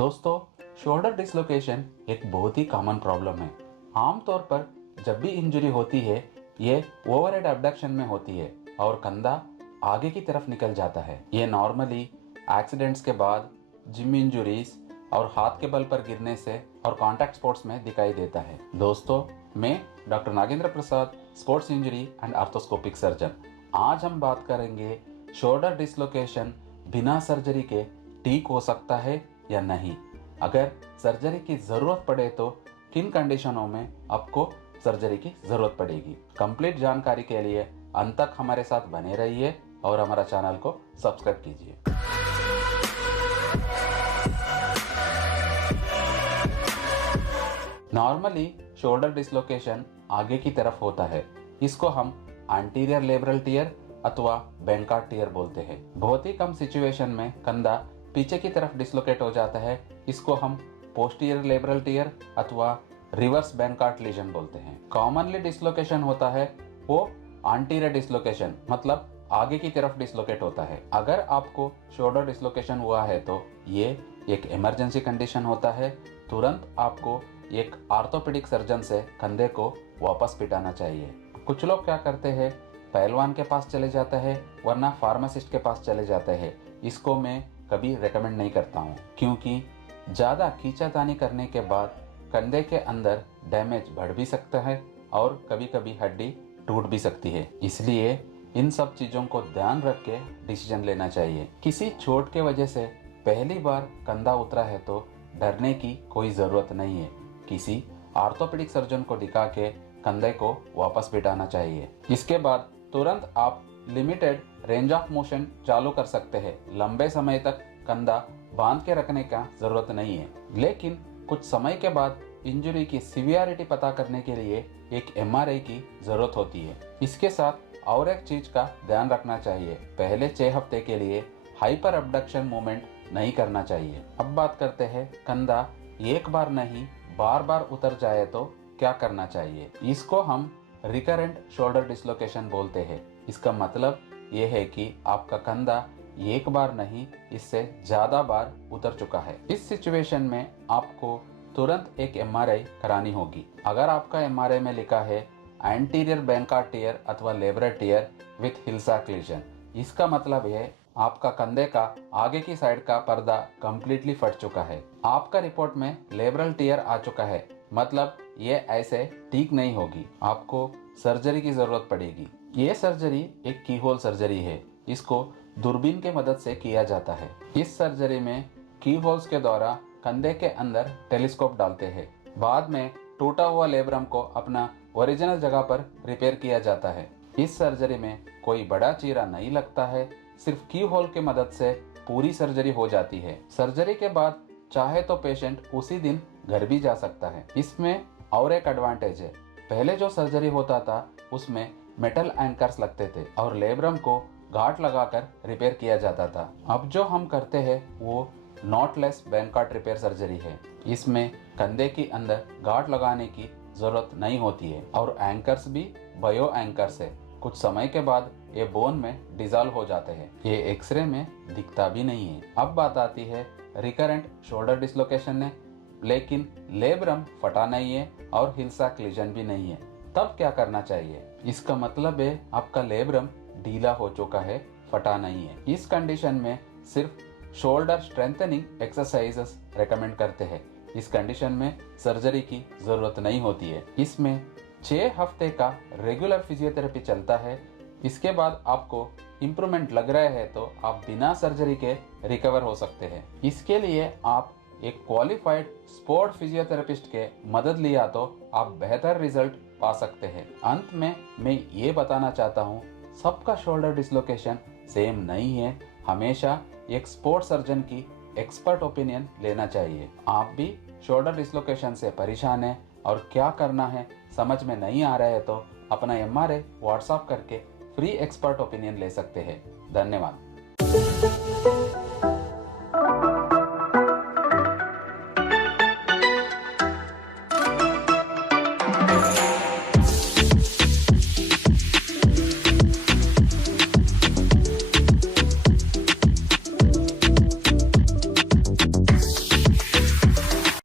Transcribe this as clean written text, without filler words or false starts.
दोस्तों, shoulder dislocation एक बहुत ही कॉमन प्रॉब्लम है। आमतौर पर जब भी इंजरी होती है, ये ओवरहेड अबडक्शन में होती है और कंधा आगे की तरफ निकल जाता है। ये नॉर्मली एक्सीडेंट्स के बाद, जिम इंजुरीज और हाथ के बल पर गिरने से और कॉन्टैक्ट स्पोर्ट्स में दिखाई देता है। दोस्तों, मैं doctor Nagendra Prasad, sports injury and arthroscopic surgeon. आज हम बात करेंगे शोल्डर डिसलोकेशन बिना सर्जरी के ठीक हो सकता है या नहीं। अगर सर्जरी की जरूरत पड़े तो किन कंडीशनों में आपको सर्जरी की जरूरत पड़ेगी। कंप्लीट जानकारी के लिए अंत तक हमारे साथ बने रहिए और हमारा चैनल को सब्सक्राइब कीजिए। नॉर्मली शोल्डर डिसलोकेशन आगे की तरफ होता है। इसको हम एंटीरियर लेबरल टियर अथवा बैंकार्ड टियर बोलते हैं। बहुत ही कम सिचुएशन में कंधा पीछे की तरफ डिसलोकेट हो जाता है। इसको हम पोस्टीरियर लेबरल टियर अथवा रिवर्स बैंकार्ड लीजन बोलते हैं। कॉमनली डिसलोकेशन होता है वो एंटीरियर डिसलोकेशन, मतलब आगे की तरफ डिसलोकेट होता है। अगर आपको शोल्डर डिसलोकेशन हुआ है तो ये एक इमरजेंसी कंडीशन होता है। तुरंत आपको एक आर्थोपेडिक सर्जन से कंधे को वापस पिटाना चाहिए। कुछ लोग क्या करते हैं, पहलवान के पास चले जाते हैं वरना फार्मासिस्ट के पास चले जाते हैं। इसको मैं कभी रेकमेंड नहीं करता हूँ, क्योंकि ज़्यादा खींचातानी करने के बाद कंधे के अंदर डैमेज बढ़ भी सकता है और कभी कभी हड्डी टूट भी सकती है। इसलिए इन सब चीज़ों को ध्यान रख के डिसीजन लेना चाहिए। किसी चोट के वजह से पहली बार कंधा उतरा है तो डरने की कोई ज़रूरत नहीं है। किसी आर्थोपेडिक सर्जन को दिखा के कंधे को वापस बिठाना चाहिए। इसके बाद तुरंत आप लिमिटेड रेंज ऑफ मोशन चालू कर सकते हैं। लंबे समय तक कंधा बांध के रखने का जरूरत नहीं है, लेकिन कुछ समय के बाद इंजरी की सिवियरिटी पता करने के लिए एक एमआरआई की जरूरत होती है। इसके साथ और एक चीज का ध्यान रखना चाहिए, पहले 6 हफ्ते के लिए हाइपर अबडक्शन मूवमेंट नहीं करना चाहिए। अब बात करते हैं, कंधा एक बार नहीं बार बार उतर जाए तो क्या करना चाहिए। इसको हम रिकरेंट शोल्डर डिसलोकेशन बोलते हैं। इसका मतलब ये है कि आपका कंधा एक बार नहीं, इससे ज्यादा बार उतर चुका है। इस सिचुएशन में आपको तुरंत एक एमआरआई करानी होगी। अगर आपका एमआरआई में लिखा है एंटीरियर बैंकार्ड टियर अथवा लेबरल टियर विथ हिलसैक लीजन, इसका मतलब है आपका कंधे का आगे की साइड का पर्दा कंप्लीटली फट चुका है। आपका रिपोर्ट में लेबरल टियर आ चुका है, मतलब ये ऐसे ठीक नहीं होगी, आपको सर्जरी की जरूरत पड़ेगी। ये सर्जरी एक कीहोल सर्जरी है। इसको दूरबीन के मदद से किया जाता है। इस सर्जरी में की होल्स के द्वारा कंधे के अंदर टेलीस्कोप डालते हैं। बाद में टूटा हुआ लेब्रम को अपना ओरिजिनल जगह पर रिपेयर किया जाता है। इस सर्जरी में कोई बड़ा चीरा नहीं लगता है, सिर्फ की होल के मदद से पूरी सर्जरी हो जाती है। सर्जरी के बाद चाहे तो पेशेंट उसी दिन घर भी जा सकता है। इसमें और एक एडवांटेज है, पहले जो सर्जरी होता था उसमें मेटल एंकर्स लगते थे और लेब्रम को गांठ लगाकर रिपेयर किया जाता था। अब जो हम करते हैं वो नॉटलेस बैंकार्ड रिपेयर सर्जरी है। इसमें कंधे के अंदर गांठ लगाने की जरूरत नहीं होती है और एंकर्स भी बायो एंकर्स है। कुछ समय के बाद ये बोन में डिजॉल्व हो जाते हैं। ये एक्सरे में दिखता भी नहीं है। अब बात आती है रिकरेंट शोल्डर डिसलोकेशन ने, लेकिन लेब्रम फटा नहीं है और हिलसैक लीजन भी नहीं है। तब क्या करना चाहिए? इसका मतलब है आपका लेब्रम ढीला हो चुका है, फटा नहीं है। इस कंडीशन में सिर्फ शोल्डर स्ट्रेंथनिंग एक्सरसाइजेस रेकमेंड करते हैं। इस कंडीशन में सर्जरी की जरूरत नहीं होती है। इसमें 6 हफ्ते का रेगुलर फिजियोथेरेपी चलता है। इसके बाद आपको इम्प्रूवमेंट लग रहा है तो आप बिना सर्जरी के रिकवर हो सकते हैं। इसके लिए आप एक क्वालिफाइड स्पोर्ट फिजियोथेरेपिस्ट के मदद लिया तो आप बेहतर रिजल्ट पा सकते हैं। अंत में मैं ये बताना चाहता हूँ, सबका शोल्डर डिसलोकेशन सेम नहीं है। हमेशा एक स्पोर्ट सर्जन की एक्सपर्ट ओपिनियन लेना चाहिए। आप भी शोल्डर डिसलोकेशन से परेशान हैं और क्या करना है समझ में नहीं आ रहा है तो अपना एमआरआई व्हाट्सएप करके फ्री एक्सपर्ट ओपिनियन ले सकते हैं। धन्यवाद।